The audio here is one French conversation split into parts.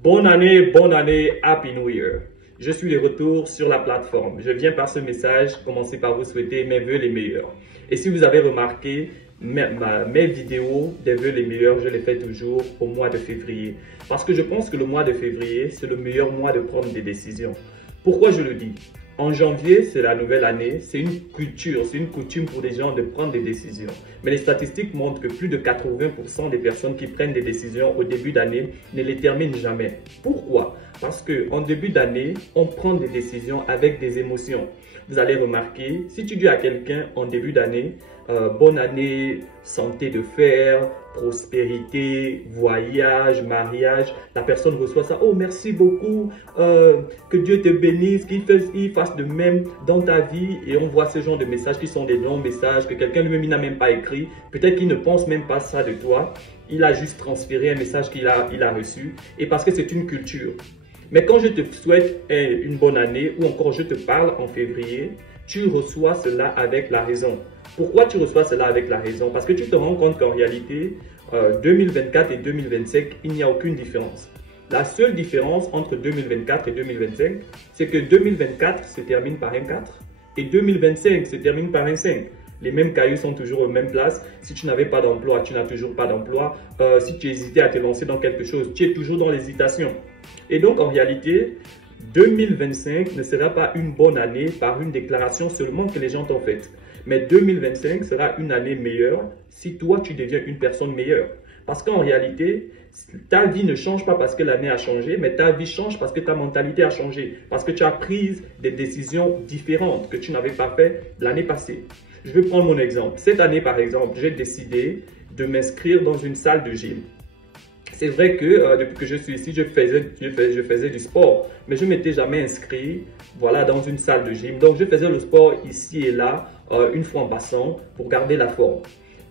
Bonne année, Happy New Year. Je suis de retour sur la plateforme. Je viens par ce message commencer par vous souhaiter mes vœux les meilleurs. Et si vous avez remarqué, mes vidéos des vœux les meilleurs, je les fais toujours au mois de février. Parce que je pense que le mois de février, c'est le meilleur mois de prendre des décisions. Pourquoi je le dis? En janvier, c'est la nouvelle année, c'est une culture, c'est une coutume pour les gens de prendre des décisions. Mais les statistiques montrent que plus de 80% des personnes qui prennent des décisions au début d'année ne les terminent jamais. Pourquoi? Parce qu'en début d'année, on prend des décisions avec des émotions. Vous allez remarquer, si tu dis à quelqu'un en début d'année, bonne année, santé de fer, prospérité, voyage, mariage, la personne reçoit ça, oh merci beaucoup, que Dieu te bénisse, qu'il fasse de même dans ta vie. Et on voit ce genre de messages qui sont des longs messages que quelqu'un lui-même n'a même pas écrit, peut-être qu'il ne pense même pas ça de toi, il a juste transféré un message qu'il a reçu, et parce que c'est une culture. Mais quand je te souhaite une bonne année ou encore je te parle en février, tu reçois cela avec la raison. Pourquoi tu reçois cela avec la raison? Parce que tu te rends compte qu'en réalité, 2024 et 2025, il n'y a aucune différence. La seule différence entre 2024 et 2025, c'est que 2024 se termine par un 4 et 2025 se termine par un 5. Les mêmes cailloux sont toujours aux mêmes places. Si tu n'avais pas d'emploi, tu n'as toujours pas d'emploi. Si tu hésitais à te lancer dans quelque chose, tu es toujours dans l'hésitation. Et donc, en réalité, 2025 ne sera pas une bonne année par une déclaration seulement que les gens t'ont faite. Mais 2025 sera une année meilleure si toi, tu deviens une personne meilleure. Parce qu'en réalité, ta vie ne change pas parce que l'année a changé, mais ta vie change parce que ta mentalité a changé. Parce que tu as pris des décisions différentes que tu n'avais pas fait l'année passée. Je vais prendre mon exemple. Cette année, par exemple, j'ai décidé de m'inscrire dans une salle de gym. C'est vrai que depuis que je suis ici, je faisais du sport, mais je ne m'étais jamais inscrit dans une salle de gym. Donc, je faisais le sport ici et là, une fois en passant, pour garder la forme.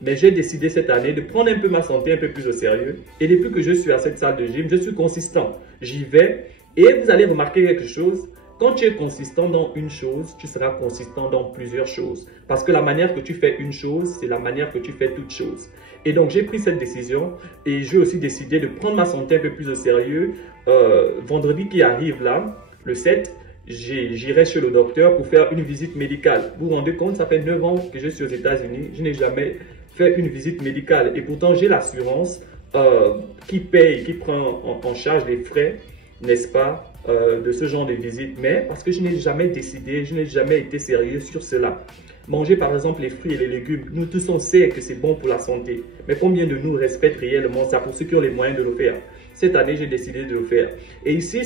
Mais j'ai décidé cette année de prendre un peu ma santé un peu plus au sérieux. Et depuis que je suis à cette salle de gym, je suis consistant. J'y vais et vous allez remarquer quelque chose. Quand tu es consistant dans une chose, tu seras consistant dans plusieurs choses. Parce que la manière que tu fais une chose, c'est la manière que tu fais toute chose. Et donc, j'ai pris cette décision et j'ai aussi décidé de prendre ma santé un peu plus au sérieux. Vendredi qui arrive là, le 7, j'irai chez le docteur pour faire une visite médicale. Vous vous rendez compte, ça fait 9 ans que je suis aux États-Unis. Je n'ai jamais fait une visite médicale. Et pourtant, j'ai l'assurance qui paye, qui prend en charge les frais, n'est-ce pas, de ce genre de visite. Mais parce que je n'ai jamais décidé, je n'ai jamais été sérieux sur cela. Manger par exemple les fruits et les légumes, nous tous on sait que c'est bon pour la santé. Mais combien de nous respectent réellement ça pour ceux qui ont les moyens de le faire? Cette année, j'ai décidé de le faire. Et ici,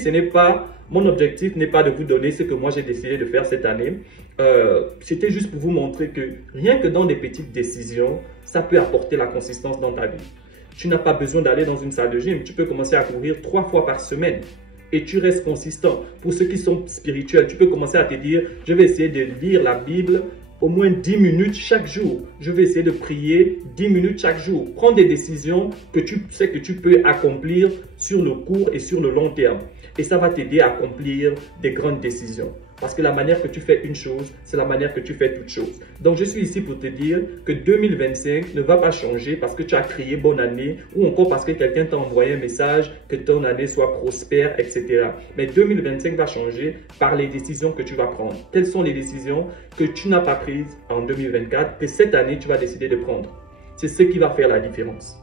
mon objectif n'est pas de vous donner ce que moi j'ai décidé de faire cette année. C'était juste pour vous montrer que rien que dans des petites décisions, ça peut apporter la consistance dans ta vie. Tu n'as pas besoin d'aller dans une salle de gym. Tu peux commencer à courir 3 fois par semaine. Et tu restes consistant. Pour ceux qui sont spirituels, tu peux commencer à te dire, je vais essayer de lire la Bible au moins 10 minutes chaque jour. Je vais essayer de prier 10 minutes chaque jour. Prends des décisions que tu sais que tu peux accomplir sur le court et sur le long terme. Et ça va t'aider à accomplir des grandes décisions. Parce que la manière que tu fais une chose, c'est la manière que tu fais toute chose. Donc, je suis ici pour te dire que 2025 ne va pas changer parce que tu as crié bonne année ou encore parce que quelqu'un t'a envoyé un message que ton année soit prospère, etc. Mais 2025 va changer par les décisions que tu vas prendre. Quelles sont les décisions que tu n'as pas prises en 2024 que cette année tu vas décider de prendre? C'est ce qui va faire la différence.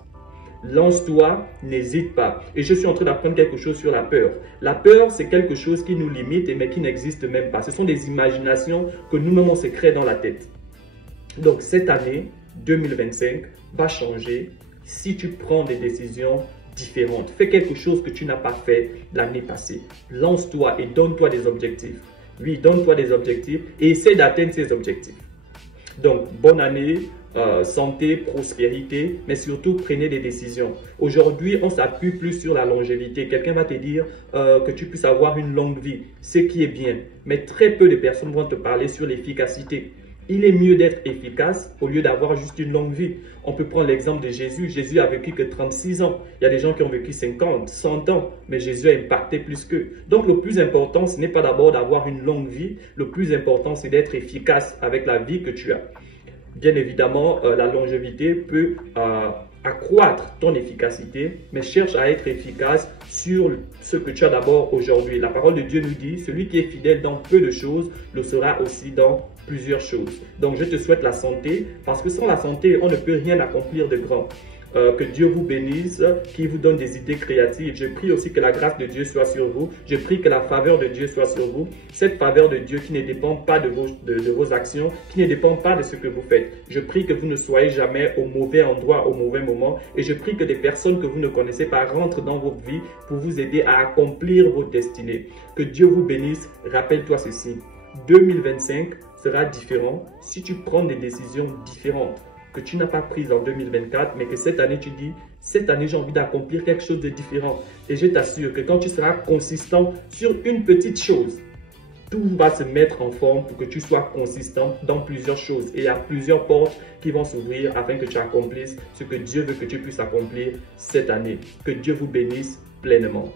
Lance-toi, n'hésite pas. Et je suis en train d'apprendre quelque chose sur la peur. La peur, c'est quelque chose qui nous limite mais qui n'existe même pas. Ce sont des imaginations que nous-mêmes on se crée dans la tête. Donc cette année, 2025, va changer si tu prends des décisions différentes. Fais quelque chose que tu n'as pas fait l'année passée. Lance-toi et donne-toi des objectifs. Oui, donne-toi des objectifs et essaie d'atteindre ces objectifs. Donc, bonne année. Santé, prospérité, mais surtout prenez des décisions. Aujourd'hui, on s'appuie plus sur la longévité. Quelqu'un va te dire que tu puisses avoir une longue vie, ce qui est bien. Mais très peu de personnes vont te parler sur l'efficacité. Il est mieux d'être efficace au lieu d'avoir juste une longue vie. On peut prendre l'exemple de Jésus. Jésus a vécu que 36 ans. Il y a des gens qui ont vécu 50, 100 ans, mais Jésus a impacté plus qu'eux. Donc le plus important, ce n'est pas d'abord d'avoir une longue vie. Le plus important, c'est d'être efficace avec la vie que tu as. Bien évidemment, la longévité peut accroître ton efficacité, mais cherche à être efficace sur ce que tu as d'abord aujourd'hui. La parole de Dieu nous dit, celui qui est fidèle dans peu de choses le sera aussi dans plusieurs choses. Donc je te souhaite la santé, parce que sans la santé, on ne peut rien accomplir de grand. Que Dieu vous bénisse, qu'il vous donne des idées créatives. Je prie aussi que la grâce de Dieu soit sur vous. Je prie que la faveur de Dieu soit sur vous. Cette faveur de Dieu qui ne dépend pas de vos actions, qui ne dépend pas de ce que vous faites. Je prie que vous ne soyez jamais au mauvais endroit, au mauvais moment. Et je prie que des personnes que vous ne connaissez pas rentrent dans votre vie pour vous aider à accomplir votre destinée. Que Dieu vous bénisse. Rappelle-toi ceci. 2025 sera différent si tu prends des décisions différentes que tu n'as pas prise en 2024, mais que cette année tu dis, cette année j'ai envie d'accomplir quelque chose de différent. Et je t'assure que quand tu seras consistant sur une petite chose, tout va se mettre en forme pour que tu sois consistant dans plusieurs choses. Et il y a plusieurs portes qui vont s'ouvrir afin que tu accomplisses ce que Dieu veut que tu puisses accomplir cette année. Que Dieu vous bénisse pleinement.